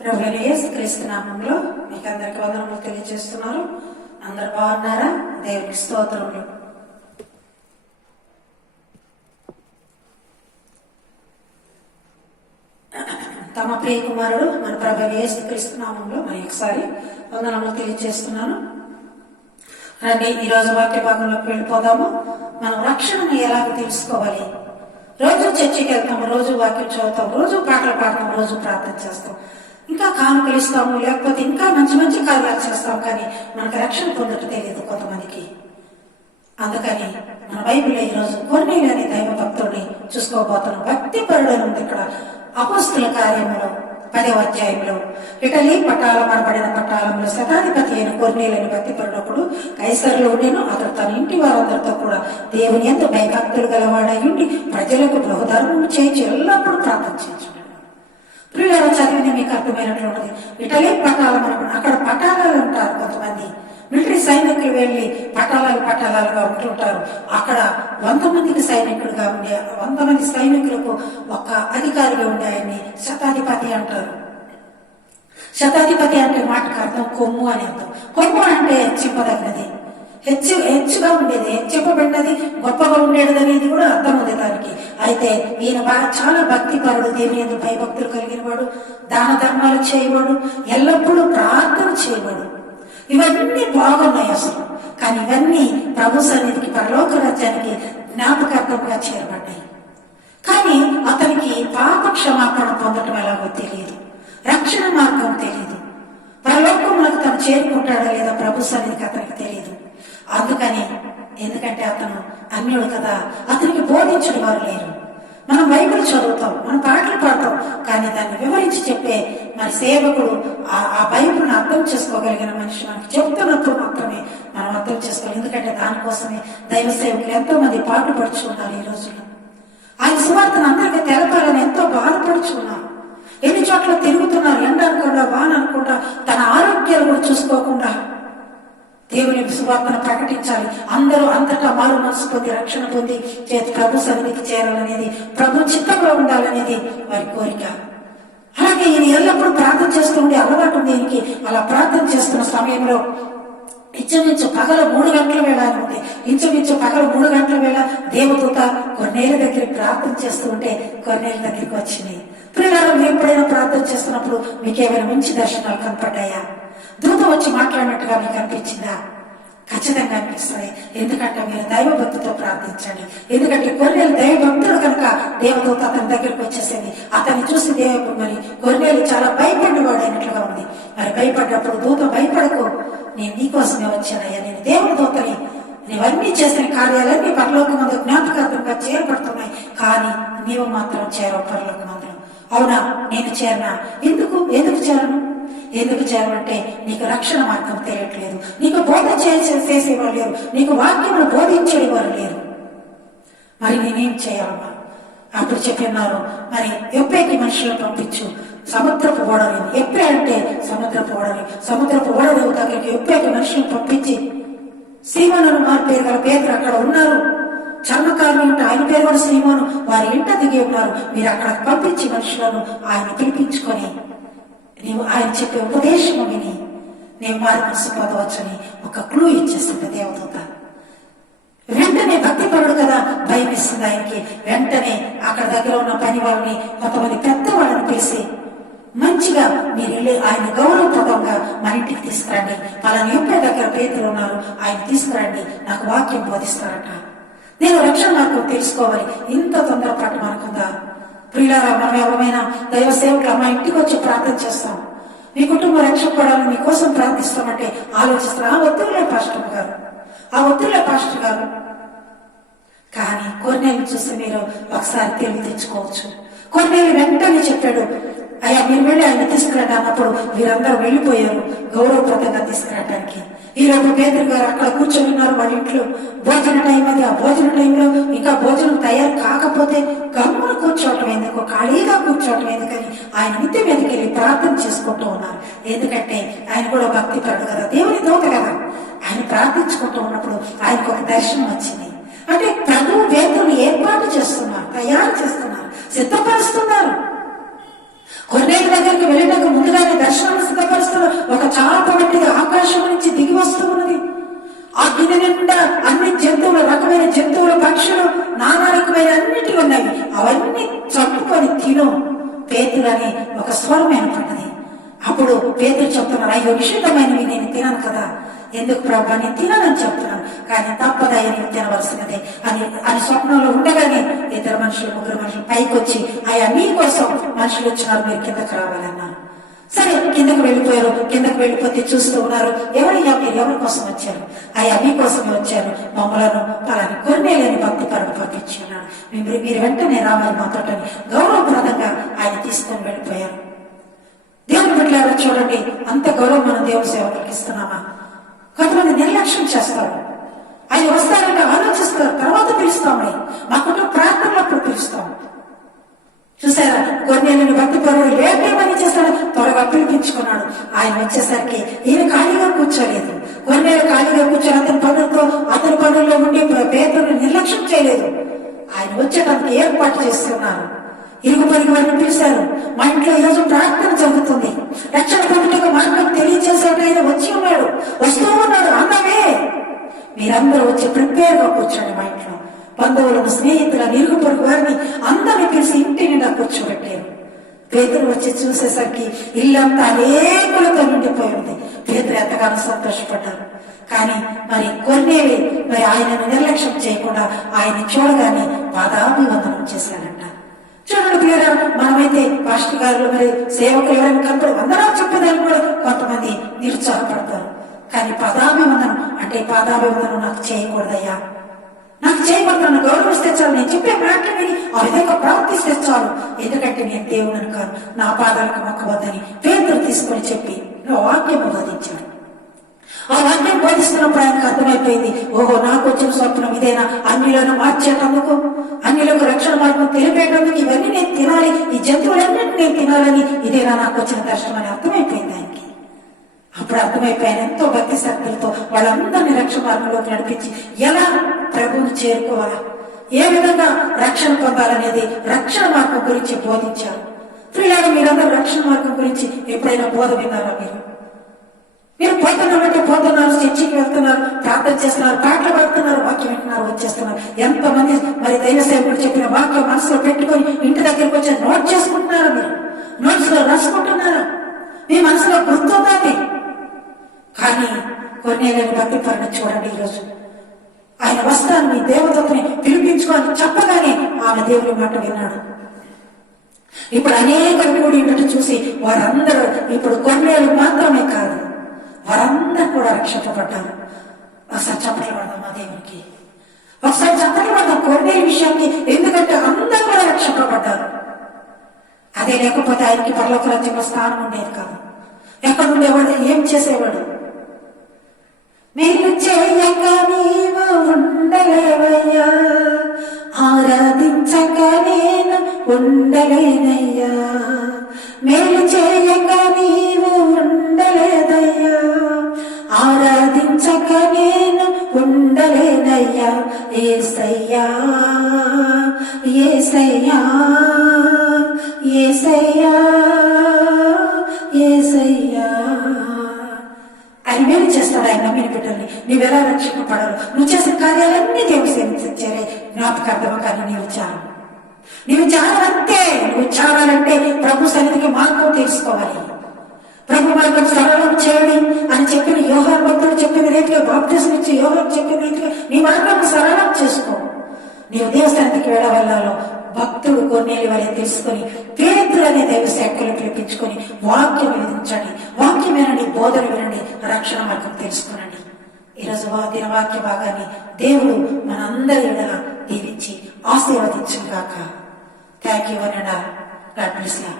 ప్రభు యేసు క్రీస్తు నామంలో మీకు అందరికి వందనములు తెలియజేస్తున్నారు. అందరు బాగున్నారా? దేవునికి స్తోత్రములు. తమ ప్రియ కుమారుడు మన ప్రభు యేసు క్రీస్తు నామంలో మరి ఒకసారి వందనములు తెలియజేస్తున్నాను. రండి ఈ రోజు వాక్య భాగంలోకి వెళ్ళిపోదాము. మనం రక్షణను ఎలాగ తెలుసుకోవాలి? రోజు చర్చికి వెళ్తాము రోజు వాక్యం చదువుతాం రోజు పాటలు పాడతాం రోజు ప్రార్థన చేస్తాం ఇంకా కానుకలు ఇస్తాము లేకపోతే ఇంకా మంచి మంచి కార్యాలు చేస్తాం కానీ మనకు రక్షణ పొందటం తెలియదు కొంతమందికి. అందుకని మన బైబిల్ ఈ రోజు కొన్ని అనే దైవ భక్తుడిని చూసుకోబోతున్నాం. భక్తి పరుడని ఉంది ఇక్కడ అపస్తుల కార్యములో పదవ అధ్యాయంలో ఇటలీ పట్టాల మనబడిన పట్టాలంలో శతాధిపతి అయిన కొర్నేలని భక్తి పడినప్పుడు కైసరులో ఉండేను. అతడు తన ఇంటి వారందరితో కూడా దేవుని ఎంత భయభక్తులు గలవాడై ఉండి ప్రజలకు బహుధర్మము చేయించి ఎల్లప్పుడూ ప్రార్థన చేయించున్నాడు చదివింది మీకు అర్థమైనట్లు ఉంటుంది ఇటలీ పటాలం అనబడి అక్కడ పటాలాలు ఉంటారు కొంతమంది. మిలిటరీ సైనికులు వెళ్ళి పటాలాలు పటాలాలుగా ఉంటుంటారు. అక్కడ వంద మందికి సైనికులుగా ఉండే వంద మంది సైనికులకు ఒక అధికారిగా ఉండే ఆయన్ని శతాధిపతి అంటారు. శతాధిపతి అంటే మాటకు అర్థం కొమ్ము అని అర్థం. కొమ్ము అంటే చెప్పదగినది. హెచ్చు హెచ్చుగా ఉండేది. హెచ్చింపబడినది గొప్పగా ఉండేది అనేది కూడా అర్థం ఉంది దానికి. అయితే ఈయన చాలా భక్తి పరుడు దేవుని ఎందుకు భయభక్తులు కలిగిన వాడు దాన ధర్మాలు చేయవాడు ఎల్లప్పుడూ ప్రార్థన చేయవాడు. ఇవన్నీ బాగున్నాయి అసలు. కానీ ఇవన్నీ ప్రభు సన్నిధికి పరలోక రాజ్యానికి జ్ఞాపకార్థంగా చేరబడ్డాయి కానీ అతనికి పాప క్షమాపణ పొందటం ఎలాగో తెలియదు. రక్షణ మార్గం తెలియదు. పరలోకములకు తను చేరుకుంటాడో లేదో ప్రభు సన్నిధికి అతనికి తెలియదు. అందుకని ఎందుకంటే అతను అన్యుడు కదా అతనికి బోధించడం వారు లేరు. మనం బైబిల్ చదువుతాం మనం పాటలు పాడతాం కానీ దాన్ని వివరించి చెప్పే మన సేవకుడు ఆ- ఆ బైబిల్ని అర్థం చేసుకోగలిగిన మనిషి మనకి చెప్తున్నప్పుడు మాత్రమే మనం అర్థం చేసుకోవాలి. ఎందుకంటే దానికోసమే దైవ సేవకులు ఎంతో మంది పాటుపడుచున్నారు ఈ రోజుల్లో. ఆయన సువార్తను అందరికీ తెలపాలని ఎంతో బాధపడుచున్నారు ఎన్ని చోట్ల తిరుగుతున్నారు ఎండ అనుకుండా వాన అనుకుండా తన ఆరోగ్యాలు కూడా చూసుకోకుండా దేవుని సువార్తను ప్రకటించాలి. అందరూ అంతటా మారు మనసు పొంది రక్షణ పొంది చేతి ప్రభు సన్నిధికి చేరాలనేది ప్రభు చిత్తంలో ఉండాలనేది వారి కోరిక. అలాగే ఈయన ఎల్లప్పుడూ ప్రార్థన చేస్తూ ఉండే అలవాటు ఉంది ఈయనకి అలా ప్రార్థన చేస్తున్న సమయంలో ఇంచుమించు పగల మూడు గంటల వేళ అని ఉంది. ఇంచుమించు పగల మూడు గంటల వేళ దేవదూత కొన్నేళ్ళ దగ్గర ప్రార్థన చేస్తూ ఉంటే కొన్నేళ్ళ దగ్గరికి వచ్చింది. పిల్లలు ఎప్పుడైనా ప్రార్థన చేస్తున్నప్పుడు మీకు ఏమైనా మంచి దర్శనాలు కనపడ్డాయా? దూత వచ్చి మాట్లాడినట్టుగా మీకు అనిపించిందా? ఖచ్చితంగా అనిపిస్తుంది. ఎందుకంటే మీరు దైవభక్తితో ప్రార్థించండి. ఎందుకంటే గొర్రెలు దైవభక్తుడు కనుక దేవదూత అతని దగ్గరికి వచ్చేసింది. అతన్ని చూసి దేవ మరి గొర్రెలు చాలా భయపడినవాడు అయినట్లుగా ఉంది. మరి భయపడ్డప్పుడు దూత భయపడకు. నేను నీకోసమే వచ్చానయ్యా. నేను దేవుడి దూతని. నీవన్నీ చేసిన కార్యాలన్నీ పరలోకమందు జ్ఞాపకార్థంగా చేరబడుతున్నాయి కానీ నీవు మాత్రం చేరవు పరలోకమందులో అవునా? నేను చేరనా? ఎందుకు? ఎందుకు చేరను? ఎందుకు చేరమంటే నీకు రక్షణ మార్గం తెలియట్లేదు. నీకు బోధ చేసేవారు లేరు. నీకు వాక్యములు బోధించేవారు లేరు. మరి నేనేం చేయాలమ్మా? అప్పుడు చెప్పినారు మరి ఎప్పేకి మనుషులను పంపించు. సముద్రపు ఓడలు ఎప్పే అంటే సముద్రపు ఓడలు సముద్రపు ఓడలు దగ్గరికి ఎప్పేకి మనుషులను పంపించి. సీమలను మార్పేరు గల పేదలు అక్కడ ఉన్నారు. చర్మకారులు ఉంటే ఆయన పేరు కూడా సీమోను వారి ఇంట దిగి ఉన్నారు. మీరు అక్కడ పంపించి మనుషులను ఆయన పిలిపించుకొని నీవు ఆయన చెప్పే ఉపదేశము విని నేను వారి మనసు పొందవచ్చని ఒక క్లూ ఇచ్చేస్తుంది దేవదూత. వెంటనే భక్తిపరుడు కదా భయం ఇస్తుంది ఆయనకి. వెంటనే అక్కడ దగ్గర ఉన్న పని వాళ్ళని కొంతమంది పెద్దవాళ్ళని పిలిచి మంచిగా మీరు వెళ్ళి ఆయన గౌరవప్రదంగా మన ఇంటికి తీసుకురండి. వాళ్ళని ఎప్పుడే దగ్గర పేదలు ఉన్నారు ఆయన తీసుకురండి. నాకు వాక్యం బోధిస్తారట. నేను రక్షణ మార్గం తెలుసుకోవాలి ఇంత తొందరపాటు మనకుందా ప్రియులారా మనం ఎవరైనా దైవ సేవకులు మా ఇంటికి వచ్చి ప్రార్థన చేస్తాం. మీ కుటుంబం రక్షపడాలని మీకోసం ప్రార్థిస్తామంటే ఆలోచిస్తారు? ఆ ఒత్తిడిలే పాస్టర్ గారు? ఆ ఒత్తిడిలే పాస్టర్ గారు? కానీ కొన్నేళ్ళు చూసి మీరు ఒకసారి తెలివి తెచ్చుకోవచ్చు. కొన్నేళ్ళు వెంటనే చెప్పాడు అయ్యా మీరు వెళ్ళి ఆయన తీసుకురండి అన్నప్పుడు వీరందరూ వెళ్ళిపోయారు. గౌరవప్రదంగా తీసుకురావడానికి. ఈరోజు రోజు పేదరు గారు అక్కడ కూర్చొని ఉన్నారు వాళ్ళ ఇంట్లో. భోజన టైం అది. ఆ భోజన టైంలో ఇంకా భోజనం తయారు కాకపోతే గమ్మున కూర్చోవటం ఎందుకు ఖాళీగా కూర్చోవటం ఎందుకని ఆయన మిద్దె మీదకి వెళ్ళి ప్రార్థన చేసుకుంటూ ఉన్నారు. ఎందుకంటే ఆయన కూడా భక్తి పడదు కదా దేవుని దోత కదా. ఆయన ప్రార్థించుకుంటూ ఉన్నప్పుడు ఆయనకు ఒక దర్శనం వచ్చింది. అంటే తను వేదను ఏర్పాటు చేస్తున్నారు తయారు చేస్తున్నారు సిద్ధపరుస్తున్నారు. కొన్నేళ్ళ దగ్గరికి వెళ్ళినకు ముందుగానే దర్శనం సిద్ధపరుస్తున్న ఒక చాప వంటిది ఆకాశం నుంచి దిగి వస్తూ ఉన్నది ఆ గిన్నె నిండా అన్ని జంతువులు రకమైన జంతువులు పక్షులు నానా రకమైన అన్నిటి ఉన్నాయి. అవన్నీ చట్టుకొని తిను. పేతులని ఒక స్వరం ఏర్పడ్డది అప్పుడు పేతులు చెప్తున్నారు అయ్యో నిషిద్ధమైనవి నేను తినను కదా. ఎందుకు ప్రభా? నేను తిననని చెప్తున్నాను. కానీ తప్పదయ్య నేను తినవలసినదే. అని అని స్వప్నంలో ఉండగానే ఇద్దరు మనుషులు ముగ్గురు మనుషులు పైకి వచ్చి అయ్యా మీకోసం మనుషులు వచ్చినారు మీరు కిందకు రావాలన్నారు. సరే కిందకు వెళ్ళిపోయారు. కిందకు వెళ్ళిపోతే చూస్తూ ఉన్నారు. ఎవరు మీరు ఎవరి కోసం వచ్చారు? అయ్యా మీకోసమే వచ్చారు మమ్మలను పలాని కొన్నేలేని భక్తి పరుడు పంపించున్నాను ఉన్నాడు మీరు మీరు వెంటనే రావాలి మాతోటని గౌరవప్రదంగా ఆయన తీసుకొని వెళ్ళిపోయారు. దేవుని బిడ్డలారా చూడండి. అంత గౌరవం మనం దేవుని సేవకులకు ఇస్తున్నామా? కొంతమంది నిర్లక్ష్యం చేస్తారు. ఆయన వస్తారంటే ఆలోచిస్తారు. తర్వాత పిలుస్తామని మా కుటుంబ ప్రార్థనలప్పుడు పిలుస్తాం. చూసారా? కొన్నేళ్ళని భక్తి పరుడు లేపేమని చేశాడు. త్వరగా పిలిపించుకున్నాడు. ఆయన వచ్చేసరికి ఈయన ఖాళీగా కూర్చోలేదు. కొన్ని ఖాళీగా కూర్చొని అతని పనులతో అతని పనుల్లో ఉండి పేదలను నిర్లక్ష్యం చేయలేదు. ఆయన వచ్చేటప్పుడు ఏర్పాటు చేస్తున్నారు. ఇరుగు పొరుగు వారిని పిలిచారు. మా ఇంట్లో ఈరోజు ప్రార్థన జరుగుతుంది. రక్షణ మీద వచ్చి ఉన్నాడు. వస్తూ ఉన్నాడు అందమే మీరందరూ వచ్చి ప్రిపేర్గా కూర్చోండి మా ఇంట్లో. బంధువులను స్నేహితులను ఇరుగు పొరుగు వారిని అందరిని పిలిచి ఇంటి నిండా కూర్చోబెట్టారు. పేదలు వచ్చి చూసేసరికి ఇల్లంతా అనేకులతో నిండిపోయింది పేదలు ఎంతగానో సంతోషపడ్డారు. కానీ మరి కొన్నేవి మరి ఆయనను నిర్లక్ష్యం చేయకుండా ఆయన చూడగానే పాదాభివందనం చేశాడంట చూడండి ప్రియరా మనమైతే పాస్టర్ గారు మరి సేవకులు ఎవరైనా కనపడి వందనాలు చెప్పేదాన్ని కూడా కొంతమంది నిరుత్సాహపడతారు. కానీ పదాభివందనం అంటే పాదాభివందనం నాకు చేయకూడదయ్యా. నాకు చేయకూడదు నన్ను గౌరవిస్తే చాలు నేను చెప్పే మాటలు విని ఆ విధంగా ప్రవర్తిస్తే చాలు. ఎందుకంటే నేను దేవుడని కాదు నా పాదాలకు మొక్కవద్దని పేదలు తీసుకొని చెప్పి వాక్యం బోధించాడు. ఆ వాక్యం బోధిస్తున్నప్పుడు ఆయనకు అర్థమైపోయింది ఓహో నాకు వచ్చిన స్వప్నం ఇదేనా? అన్నిలను మార్చేటందుకు అన్నిలకు రక్షణ మార్గం తెలిపేటందుకు ఇవన్నీ నేను తినాలని ఇదేనా నాకు వచ్చిన దర్శనం అని అర్థమైపోయింది ఆయనకి? అప్పుడు అర్థమైపోయాను ఎంతో భక్తి శక్తులతో వాళ్ళందరినీ రక్షణ మార్గంలోకి నడిపించి ఎలా ప్రభువుని చేరుకోవాలా? ఏ విధంగా రక్షణ పొందాలనేది రక్షణ మార్గం గురించి బోధించారు? ప్రియులాగా మీరందరూ రక్షణ మార్గం గురించి ఎప్పుడైనా బోధ విన్నారా మీరు? మీరు పోతున్నారంటే పోతున్నారు చర్చికి వెళ్తున్నారు ప్రార్థన చేస్తున్నారు పాటలు పడుతున్నారు వాక్యం వింటున్నారు వచ్చేస్తున్నారు. ఎంతమంది మరి దైవ సేవకుడు చెప్పిన వాక్యం మనసులో పెట్టుకొని ఇంటి దగ్గరికి వచ్చి నోట్ చేసుకుంటున్నారా మీరు? నోట్స్లో రాసుకుంటున్నారా? మీ మనసులో గుర్తుందండి కానీ కొన్ని భక్తి పరణ చూడండి ఈరోజు. ఆయన వస్తాను మీ దేవతని పిలిపించుకోవాలని చెప్పగానే ఆమె దేవుని మాట విన్నాడు. ఇప్పుడు అనేక కూడి ఉన్నట్టు చూసి వారందరూ ఇప్పుడు కొన్నేళ్ళు మాత్రమే కాదు వారందరూ కూడా రక్షింపబడ్డారు ఒకసారి చప్పట్లు పడదాం మా దేవునికి ఒకసారి చప్పట్లు పడదాం కొన్నేళ్ళ విషయానికి ఎందుకంటే అందరూ కూడా రక్షింపబడ్డారు. అదే లేకపోతే ఆయనకి పర్లోక రాజ్యంలో స్థానం ఉండేది కాదు. ఎక్కడ ఉండేవాడు ఏం చేసేవాడు? మీరు చేయక నీవు ఉండలేవయ్యా. ఆరాధించక నేను ఉండలేనయ్యా. మీరు చేయ ఉండలేనయ్యా ఏసయ్యా ఏసయ్యా ఏసయ్యా ఏసయ్యా. ఆయన మేలు చేస్తాడు ఆయన నమ్మిన బిడ్డల్ని? నువ్వు ఎలా రక్షింపబడరు నువ్వు చేసిన కార్యాలన్నీ దేవుడు సేవించారే జ్ఞాపకార్థము కానీ నీవు చాలు నీవు చాలంటే నువ్వు చాలాలంటే ప్రభు సన్నిధికి మార్గం తెలుసుకోవాలి. ప్రభు మనకు సరళం చేయండి అని చెప్పిన యోగా భక్తులు చెప్పిన రీతిలో బాప్తిజం ఇచ్చి యోగా చెప్పిన రీతిలో నీ మార్గం సరళం చేసుకో. నీవు దేవస్థానానికి వెళ్ళవల్లలో భక్తుడు కొన్నేళ్ళు వారిని తెలుసుకొని పేతులు అనే దైవ శాఖలు పిలిపించుకొని వాక్యం విధించండి వాక్యం వినండి బోధన వినండి రక్షణ మార్గం తెలుసుకోనండి. ఈరోజు దిన వాక్య భాగాన్ని దేవుడు మనందరి ఎడల దీవించి ఆశీర్వదించుగాక థ్యాంక్ యూ అనడా గాడ్ బ్లెస్ యూ